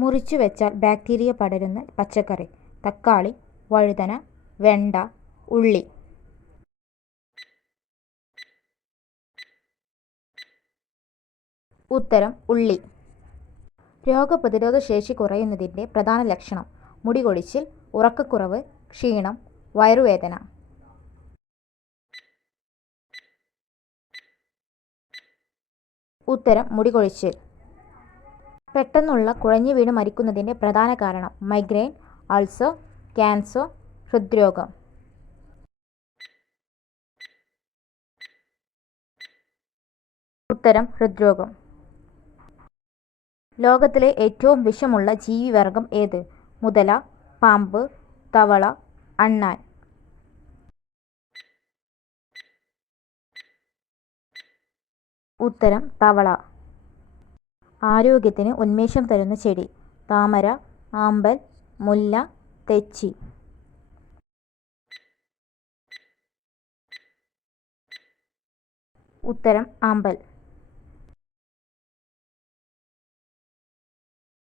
മുറിച്ചു വെച്ചാൽ ബാക്ടീരിയ പടരുന്ന പച്ചക്കറി തക്കാളി വഴുതന വെണ്ട ഉള്ളി. ഉത്തരം ഉള്ളി. രോഗപ്രതിരോധ ശേഷി കുറയുന്നതിന്റെ പ്രധാന ലക്ഷണം മുടി കൊഴിച്ചിൽ ഉറക്കക്കുറവ് ക്ഷീണം വയറുവേദന. ഉത്തരം മുടി കൊഴിച്ചിൽ. പെട്ടെന്നുള്ള കുഴഞ്ഞു വീണ് മരിക്കുന്നതിന്റെ പ്രധാന കാരണം മൈഗ്രെയിൻ അൾസർ ക്യാൻസർ ഹൃദ്രോഗം. ഉത്തരം ഹൃദ്രോഗം. ലോകത്തിലെ ഏറ്റവും വിഷമുള്ള ജീവിവർഗം ഏത്? മുതല പാമ്പ് തവള അണ്ണാൻ. ഉത്തരം തവള. ആരോഗ്യത്തിന് ഉന്മേഷം തരുന്ന ചെടി. താമര ആമ്പൽ മുല്ല തെച്ചി. ഉത്തരം ആമ്പൽ.